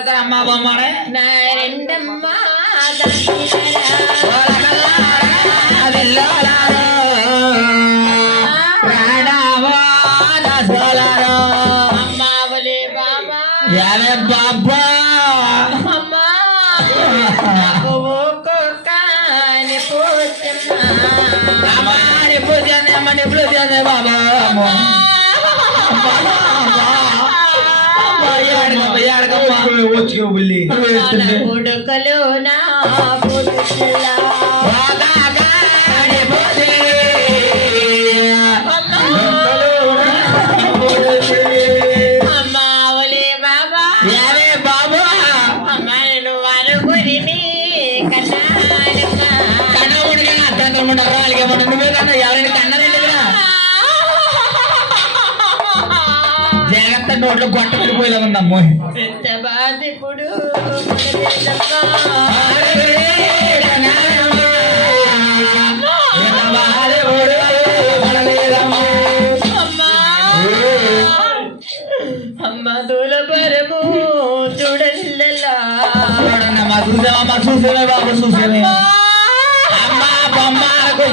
అమ్మ బొమ్మడే నా రెండమ్మ అమ్మావలే బాబా బాబా అమ్మా ఒక్కొక్కని పోచమ్మ బాబా కొడుకలు నా పురుషులా అమ్మావలే బాబా బాబా అమ్మ నేను వారు గురిని ఎవరైనా కన్నదండి జాగ్రత్త నోట్లో గొట్ట వెళ్ళిపోయేలా ఉందమ్మో పెద్ద బాధిపుడు అమ్మ దూల పరము చూడల్లా మా చూసావా మా చూసేవే బాబు చూసేవే అమ్మా బొమ్మకు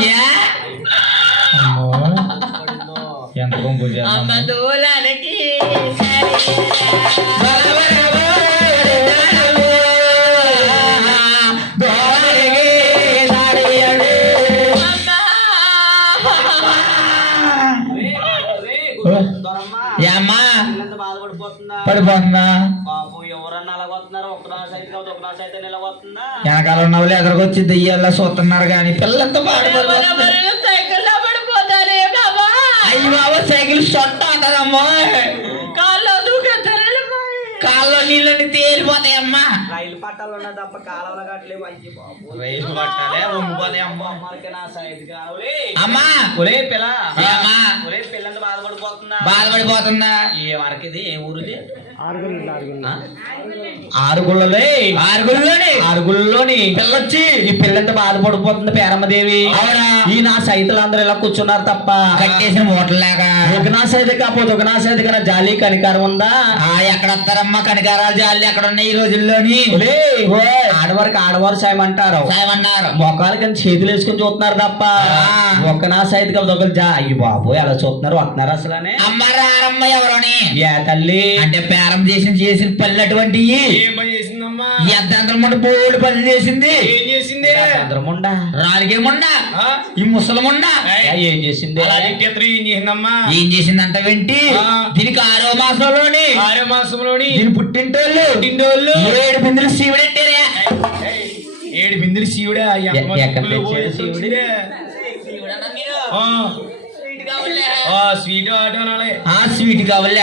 ఎంత కొంపు అమ్మ దూలానికి పడిపోతుందా వెనకాల ఉన్న వాళ్ళు ఎదరికొచ్చి దెయ్యాలా చూస్తున్నారు కానీ పిల్లలతో సైకిల్ పడిపోతానే బాబా అయ్యి బాబా సైకిల్ సొట్ట అంటదమ్మా కాళ్ళలో నీళ్ళని తేలిపోతాయమ్మా రైలు పట్టాలు ఉన్నా తప్ప కాలంలో కట్టలేవు అయ్యి బాబు రైలు పట్టాలే వంగిపోతాయి అమ్మా అమ్మకి నా సైడ్ కావాలి అమ్మా ఒరే పిల్ల అమ్మా ఒరే పిల్లంతా బాధపడిపోతున్నా బాధపడిపోతుందా ఏ వరకిది ఏ ఊరిది ఆరుగుల్లోని పిల్లొచ్చి ఈ పిల్లంతా బాధపడిపోతుంది పేరమ్మదేవి ఈ నా సైతులందరూ ఇలా కూర్చున్నారు తప్ప కట్టేసిన మూటలాగా ఒక నా సైత కాకపోతే ఒక నా సైత కదా జాలి కనికారం ఉందా ఎక్కడ వస్తారమ్మా కనికారాలు జాలి ఎక్కడ ఉన్నాయి ఈ రోజుల్లోని ఆడవారికి ఆడవారు సాయమంటారు మొక్కల కింద చేతులు వేసుకుని చూస్తున్నారు తప్ప ఒక్క నా సైత కాకపోతే ఒకరు అయ్యి బాబు ఎలా చూస్తున్నారు వస్తున్నారు అసలు అమ్మారమ్మ ఎవరోని ఏ తల్లి అంటే పేరం చేసిన పనులు అటువంటి బోర్డు పనులు చేసింది రాలిగేముండ ఈ ముసలముండ ఏం చేసింది ఏం చేసిందంట వెంటి దీనికి 6వ మాసంలోని దీని పుట్టింటోళ్ళు 7 బిందులు శివుడు అంటారే 7 బిందులు శివుడా శివుడే స్వీట్ కావాలి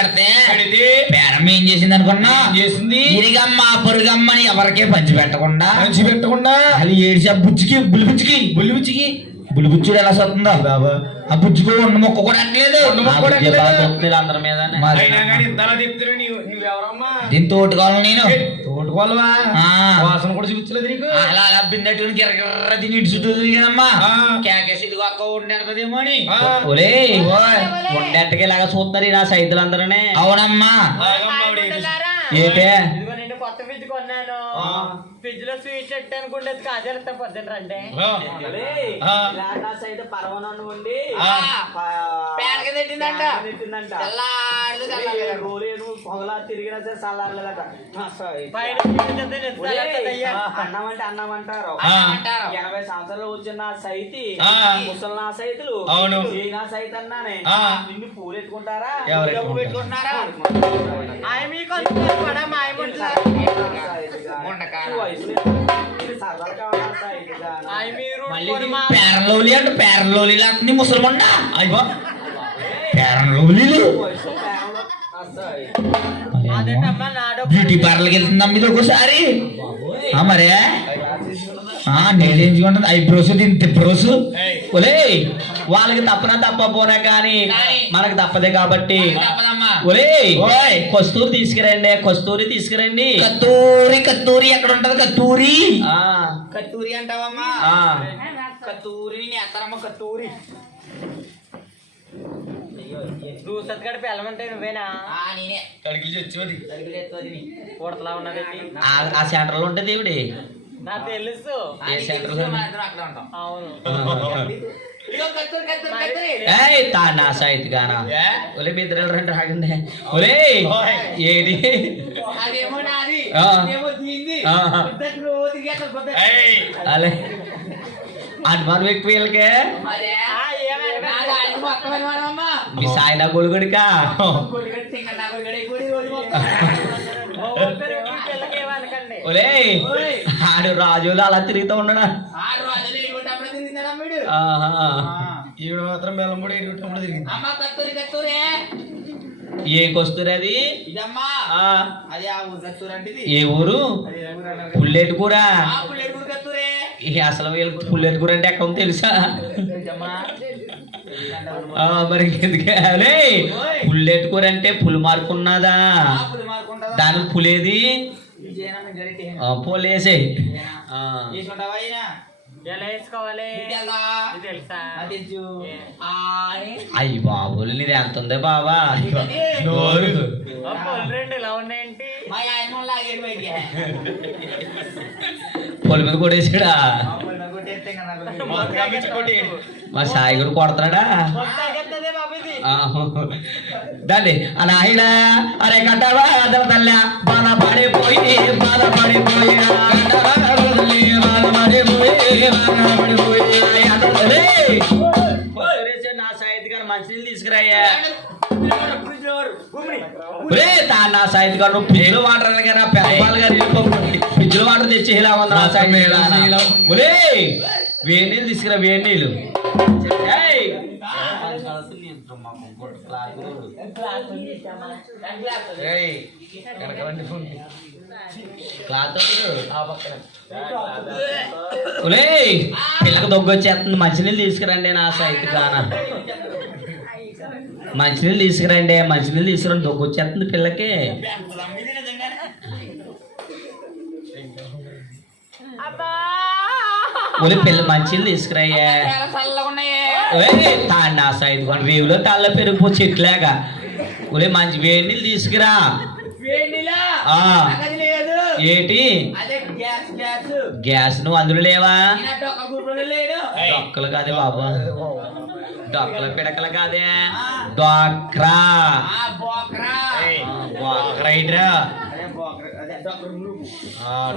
పేరమ్మ ఏం చేసింది అనుకున్నా చేసింది ఇరిగమ్మ పొరుగమ్మని ఎవరికే పంచి పెట్టకుండా అది ఏడిసా బుల్లిబుచ్చికి బుల్లిబుచ్చుడు ఎలా వస్తుందా బాబా ఆ బుజ్జుకు ఉన్న మొక్క కూడా అట్లేదు అందరి మీద దీని తోటుకోవాలి నేను తోటుకోవాలవా వాసన కూడా చూపించలేదు నీకు అలా అలా బిందెట్టుకుని గిరగిర్ర దీని ఇటు చుట్టూ తిరిగానమ్మా కేకేసి ఇదిగో అక్క ఉండేదేమో అని ఉండేట్టుకి ఇలాగా చూస్తున్నారు నా సైతులందరూనే అవునమ్మా ఏంటే కొత్త ఫ్రిడ్జ్ కొన్నాను ఫ్రిడ్జ్ లో స్వీట్ చెట్టు అనుకుంటే కాజేస్తా పొద్దున రండి ఉండి పొగలా తిరిగినా సరే చల్లారలేదట అన్నం అంటే అన్నం అంటారు 80 సంవత్సరాలు వచ్చిన సైతి ముసలి నా సైతులు నా సైతు అన్నానే నిన్ను పూలు ఎత్తుకుంటారా పెట్టుకుంటున్నారా పేరంలోలి అంటే పేరంలోలి అన్ని ముసలమండా అయిపో పేరంలోలీలు బ్యూటీ పార్లర్కి వెళ్తుందా మీద ఒకసారి మరే నేనేంచుకుంటుంది ఐబ్రోస్ దీని తిప్రోస్ ఒలే వాళ్ళకి తప్పనా తప్పపోనా కానీ మనకు తప్పదే కాబట్టి ఒలే కస్తూరి తీసుకురండి కత్తూరి ఎక్కడ ఉంటది కత్తూరి అంటావమ్మా కత్తూరి ఎత్తరమ్మ కత్తూరి దూసత్గడ పిల్లమంటే నువ్వేనా నేనే కడికి వచ్చి కూడతలా ఉన్నది ఆ సెంటర్ లో ఉంటది దేవుడి నాకు తెలుసు ఏ సెంటర్ లో అక్కడ ఉంటాం అవును ఏయ్ తానా సాయిత్ గానా ఒలే బిద్రలు రెండు రాగండి ఒలే ఏది అదేమో నాది ఆ. ఏమో దీంది ఆ. ఇద్దరు రోజు తిరిగేస్తారు పొద్దున్న. అలే అనుమానం ఎక్కువ వీళ్ళకే మరే ఆ, ఏమైనా నాది ఆయనకు మొత్తం అనుమానమ్మ. మీ సాయినా గొడుగుడికా కొడుకుడు తింగ నా కొడుకుడు ఎక్కువ రోజు మొత్తం. పిల్లకి ఏమనకండి ఒలే ఓయ్. ఆడు రాజులు అలా తిరుగుతూ ఉండడా ఆ రోజులు ఎటువంటి తిరిగిందా వీడు ఆహా. ఈవిడ మాత్రం బెల్లంపూడి ఎటువంటి తిరిగింది. అమ్మ కత్తూరే ఏం కొస్తుంది అది ఇదమ్మా ఆ, అదే ఆ ఊరు కత్తూరు అంటే ఇది. ఏ ఊరు అదే ఊరు అన్నారు. పుల్లెటు కూర ఆ పుల్లెడు ఊరు కత్తూరే అసలు వీళ్ళకి పుల్లెటు కూర అంటే ఎక్కడ ఉందో తెలుసా ఇదమ్మా. ఆ, మరి ఎందుకే అలే పుల్లెటు కూర అంటే పులి మార్కున్నదా ఆ పులి మార్కుంటుందా? దానికి పులేది విజయనగరం గడిటి. పోలేసే తీసుకుంటావా ఈయన? ఎలా వేసుకోవాలి నీకు తెలుసా? ఇది తెలుసా నాకు తెలుసు. ఆ అని. అయ్యి బాబులు నీది ఎంత ఉంది బాబా ఇదది. నోరు రెండు ఇలా ఉన్నాయేంటి మా ఆయన లాగేడు బయటికి. పొలి మీద కొడేసాడా ఆ పులి మీద కొట్టేస్తే ఇంకా నాకు మా సాయి గురు కొడతాడా మొత్తాగెత్తదే బాబు ఇది దాన్ని అలా ఆయన అరే కట్టవా తల్ల బాధపడిపోయి బాధపడిపోయి నా సాయిత్ గారు మంచినీళ్ళు తీసుకురాయ్యా నా సాయిత్ గారు నువ్వు పిజ్జులు వాటర్ కదా పెద్దవాళ్ళు గారు పిజ్జులు వాటర్ తెచ్చి ఇలా ఉంది నా సాయిత్ ఒరే వేడి నీళ్ళు తీసుకురా వేడి నీళ్ళు ఏయ్! ఏయ్, వెనకవండి ఫోన్. క్లాత్ ఒరేయ్, పిల్లకి దొగ్గొచ్చేస్తుంది మంచినీళ్ళు తీసుకురండి నా సైత్ గాన మంచినీళ్ళు తీసుకురండి మంచినీళ్ళు తీసుకురండి దొగ్గొచ్చేస్తుంది పిల్లకి ఒలి పిల్ల మంచినీళ్ళు తీసుకురయ్యా చాలా చల్లగా ఉన్నాయే. నా సైత్ గాన రేవులో తల్ల పెరిగిపో చెట్లాగా ఒలే మంచి వేడి నీళ్ళు తీసుకురా వేడిలా? ఆ. నాకు అది లేదు. ఏటి అదే గ్యాస్ గ్యాస్. గ్యాస్ నువ్వు అందులో లేవా ఈయన డొక్క గ్రూపులో లేడు. డొక్కలు కాదే బాబా డొక్కల పిడకలు కాదే డ్వాక్రా ఆ బోక్రా. డ్వాక్రా ఏంట్రా అదే బోక్రా అదే డొక్క గ్రూప్.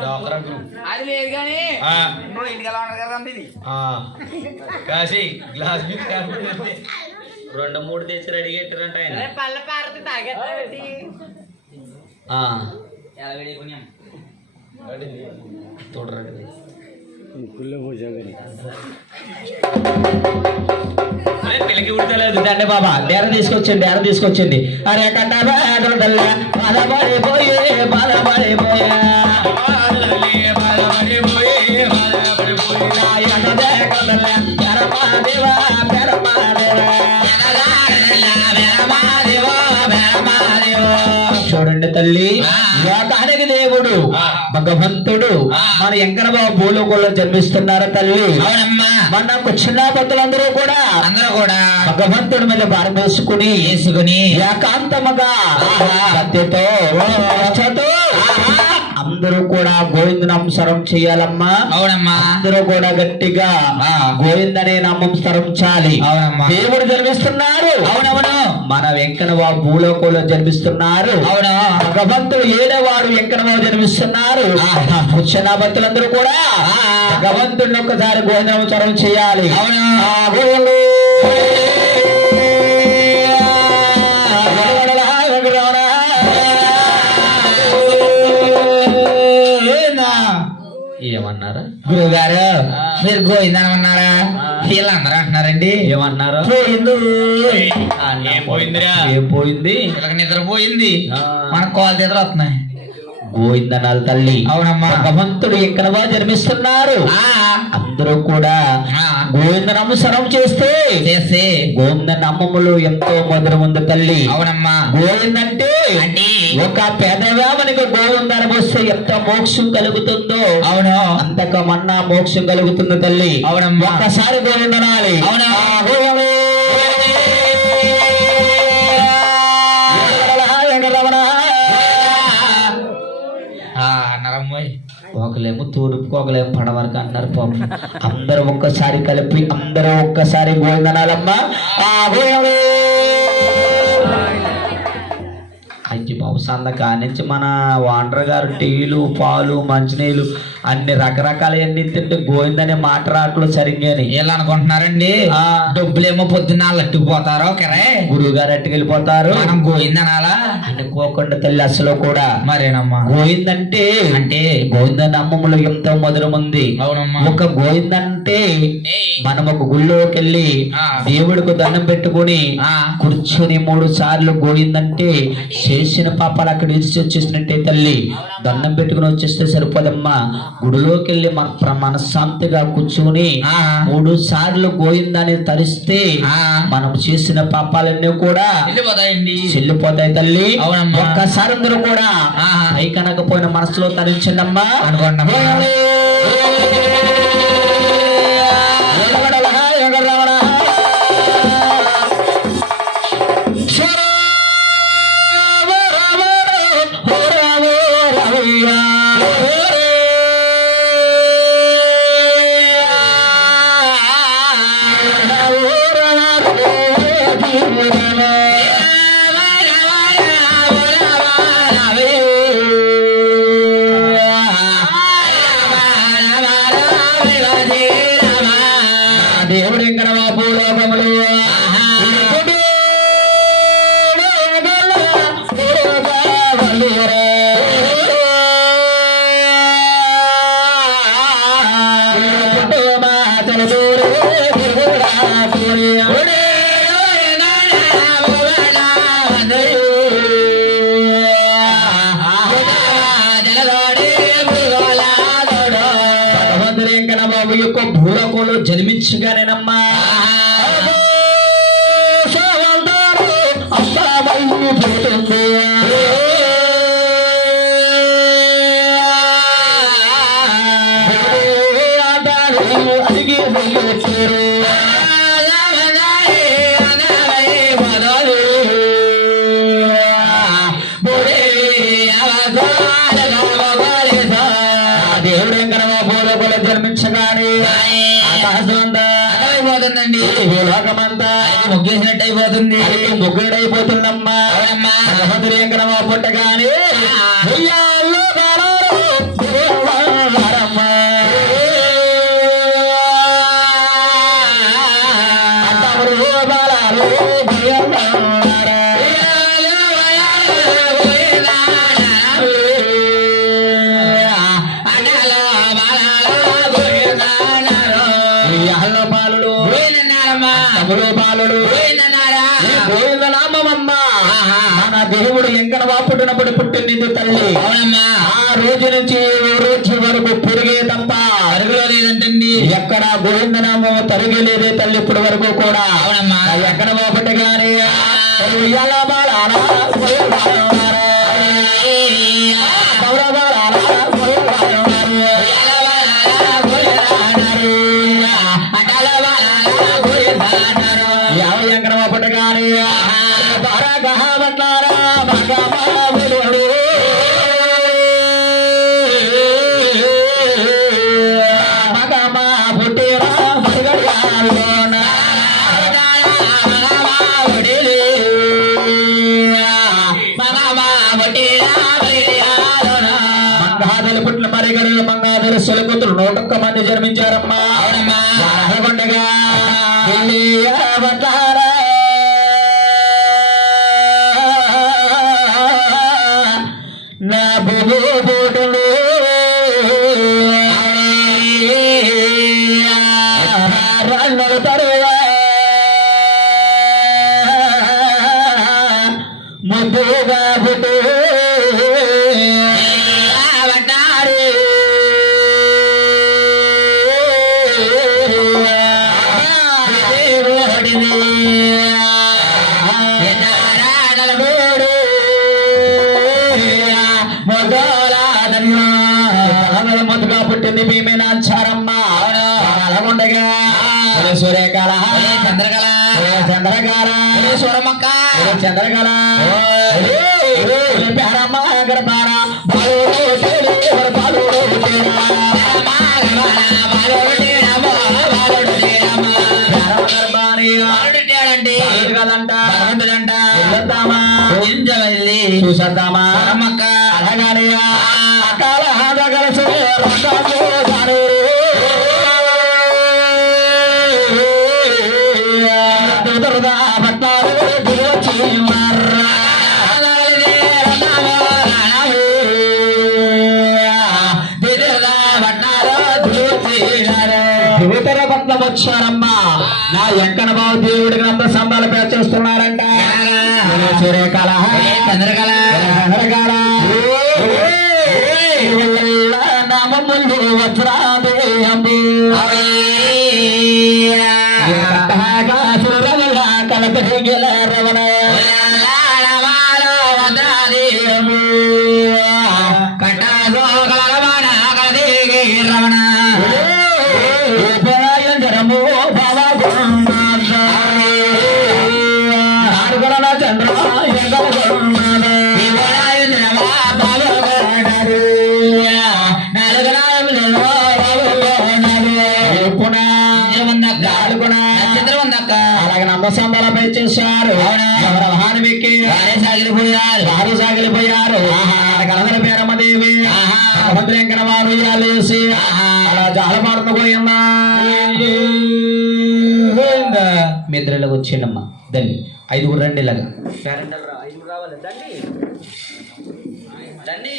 డాక్టర్ గ్రూప్ అది లేదు కానీ నువ్వు ఇంటికి ఎలా ఉన్నారు కదా ఇది. కాసి గ్లాస్ రెండు మూడు తెచ్చి రెడీ పెట్టారంట ఆయన అరే పళ్ళ పారితే తాగేస్తావేంటి ఆ, ఎలా వేడి పుణ్యం. చూడరండి పిల్లకి ఉడతలేదు దండే బాబా డేర తీసుకొచ్చండి అరే కట్టాబా బాధపడిపోయే బాధపడిపోయా చూడండి తల్లి లోకానికి దేవుడు భగవంతుడు మన ఎంకర బాబు భూలోకంలో జన్మిస్తున్నారు తల్లి మన చిన్న భక్తులందరూ కూడా భగవంతుడి మీద భారం వేసుకుని ఏకాంతముగా సత్యతో నిష్ఠతో అందరూ కూడా గోవింద నామస్మరం చేయాలమ్మా అవునమ్మా. అందరూ కూడా గట్టిగా గోవిందనే నామం స్మరించాలి దేవుడు జన్మిస్తున్నారు అవునవును మన వెంకటబాబు భూలోకంలో జన్మిస్తున్నారు అవును భగవంతుడు ఏడవాడు వెంకటబాబు జన్మిస్తున్నారు వచ్చిన భక్తులందరూ కూడా భగవంతుడిని ఒక్కసారి గోవింద నామస్మరం చేయాలి అవును ఏమన్నారా గురువు గారు మీరు గోయిందనమన్నారా వీళ్ళందరూ అంటున్నారండి ఏమన్నారు ఏం పోయిందిరా? ఏం పోయింది వీళ్ళకి నిద్రపోయింది ఆ. మన కోల తీతలు వస్తున్నాయి. గోవిందనాలు తల్లి అవునమ్మా. భగవంతుడు ఎక్కడ జన్మిస్తున్నారు అందరూ కూడా గోవింద నామస్మరం చేస్తే గోవింద నామములు ఎంతో మధురం ఉంది తల్లి అవునమ్మా. గోవింద అంటే ఒక పేదవానికి గోవిందనం వస్తే ఎంత మోక్షం కలుగుతుందో అవును అంతకమన్నా మోక్షం కలుగుతుంది తల్లి అవునమ్మా. ఒక్కసారి గోవిందనాలి అవునా. గోవింద ఒకలేమో తూర్పుకి ఒకలేమో పడవరకు అన్నారు పాపం. అందరూ ఒక్కసారి కలిపి అందరూ ఒక్కసారి గోవిందనాలమ్మా. అయ్యి బాబు సంద కానించి మన వాండర్ గారు టీలు పాలు మంచినీళ్ళు అన్ని రకరకాలవన్నీ తింటే గోవిందనే మాట రాట్లు సరిగ్గాని ఎలా అనుకుంటున్నారండి? డబ్బులేమో పొద్దున్న అట్టుకుపోతారో కరే గురువు గారు అట్టుకెళ్ళిపోతారు, మనం గోయిందనాలా అనుకోకుండా తల్లి అసలు కూడా మరేనమ్మా. గోవిందంటే అంటే గోవిందని అమ్మములు ఎంతో మధురం ఉంది. అవునమ్మా. ఒక గోవిందంటే మనం ఒక గుళ్ళోకి వెళ్ళి దేవుడికి దండం పెట్టుకుని కూర్చొని 3 సార్లు గోవిందంటే చేసిన పాపాలు అక్కడ విడిచి వచ్చేసినట్టే తల్లి. దండం పెట్టుకుని వచ్చేస్తే సరిపోదమ్మా. గుడిలోకి వెళ్ళి మనశ్శాంతిగా కూర్చొని 3 సార్లు గోవిందాన్ని తరిస్తే మనం చేసిన పాపాలన్నీ కూడా చెల్లిపోతాయి తల్లి. ఒక్కసారి అందరూ కూడా పైకనకపోయిన మనసులో తరించండమ్మా అనుకోండి. దేవుడు ఇంకా భూలోకములు యొక్క భూలోకంలో జన్మించగానేనమ్మా దేవుడు ఇంకా భూలోకంలో జన్మించగానే ఆకాశం అంతా అయిపోతుందండి, భూలోకమంతా ముగ్గేసినట్టు అయిపోతుంది, ముగ్గుడైపోతుందమ్మా. భగవంతుడు ఇంకా పుట్టగానే మన దేవుడు ఎంకన పుట్టినప్పుడు పుట్టింది తల్లి. ఆ రోజు నుంచి రోజు వరకు పెరిగే తప్ప అరుగులో లేదంటండి. ఎక్కడ గోవిందనామం తరిగేలేదే తల్లి ఇప్పటి వరకు కూడా. ఎక్కడ పుట్టగానే మంగాధర సొలకూతులు 101 మంది జన్మించారమ్మా. కొండగా నా భూపోటులు రాళ్ళు తరువా ముద్దుగా పుట్టు మొదగా పుట్టింది భీమేనాచారమ్మ. అలాగుండగా సూర్యకళ చంద్రకళ చంద్రకళ సూరమ్మక్క చంద్రకళ పేరమ్మ గర్భార బాలు బాలు చూసేద్దామా సరమక్క. అలాగని అకాల ఆదగలసు రకాలు దాని దురద పట్టాలు దిగొచ్చి మర్రా యువతర పట్ల వచ్చారమ్మా నా వెంకన్న బాబు దేవుడి గ్రంథ సంబాలు చేస్తున్నారంట సూర్యకళ చంద్రకళ నామములు వజ్రాదేయంబు కలపగిల రవణ చంద్ర అలాగే నందసంబలపై చేశారు వాహనం ఎక్కి వారు సాగిలిపోయారు కలదల పేరమ్మదేవి వెంకట వారు వేసి అలా జాలపాడుతూ పోయిందా నిద్రలోకి వచ్చిండమ్మా దండి 5 రండి ఇలాగా ఐదుగురు రావాలి దండి దండి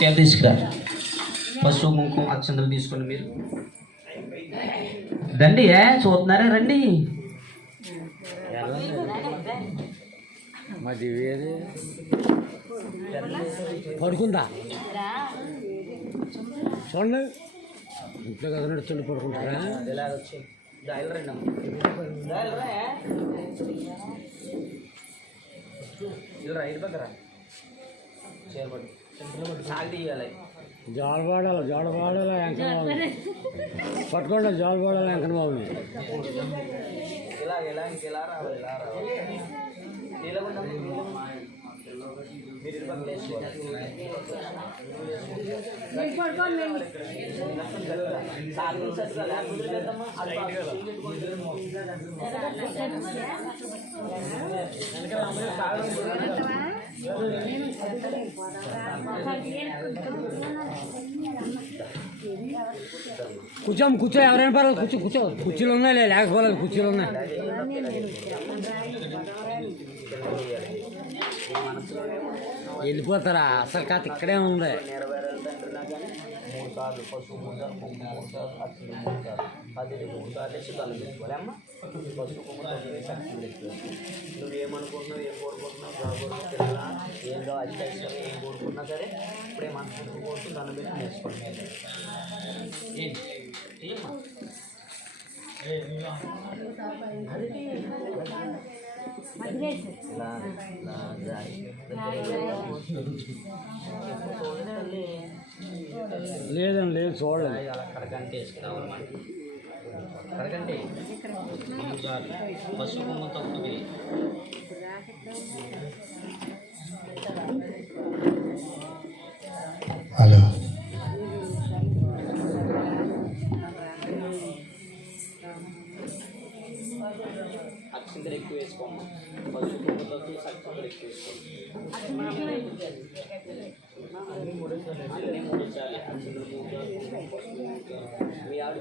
చేత తీసుకురా పసుపు కుంకుమ అక్షంతలు తీసుకోండి మీరు దండి చూస్తున్నారా రండి పడుకుందా చూడండి ఇంట్లో కదా నడుచుండి పడుకుంటారా వచ్చి దాయిలు రండి రైలు పక్కన చేరబడి సాగి తీయాలి జోడబాడాలి వెంకన్న బాబు పట్టుకోండి జోడబాడాలి వెంకన్న బాబుని ఇలా ఇంకెలా రావాలి ఇలా రావాలి నీళ్ళకుండా మీరు పక్కన కూర్చో ఎవరైనా పర్వాలేదు కూర్చో కుర్చీలు ఉన్నాయి లేకపోలేదు కుర్చీలు ఉన్నాయి వెళ్ళిపోతారా అసలు కాదు ఇక్కడే ఉంది సార్లు పసుపు ముద్ద కుంకుమ 3 సార్లు అక్షలు 3 సార్లు 10 సార్లు వేసి కళ్ళు పెట్టుకోవాలి అమ్మ పసుపు కుంకుమ వేసి అక్షలు పెట్టుకోవాలి నువ్వు ఏమనుకుంటున్నావు ఏం కోరుకుంటున్నావు కోరుకుంటున్నావు పిల్లల ఏం కావాలి అధికారం ఏం కోరుకున్నా సరే ఇప్పుడే మనసు కోరుకు దాన్ని పెట్టి నేర్చుకోండి లేదండి లేదు చూడలేదు అలా కడగంటే వేసుకురావాలి కడగండి పసుపు కుంకుమతో ఒకటి హలో అక్షంతలు ఎక్కువ వేసుకోమ్మా పసుపు కుంకుమతో అక్షంతలు ఎక్కువ వేసుకోండి అన్ని 3 సార్లు అక్షంతలు 3 సార్లు మీ ఆవిడ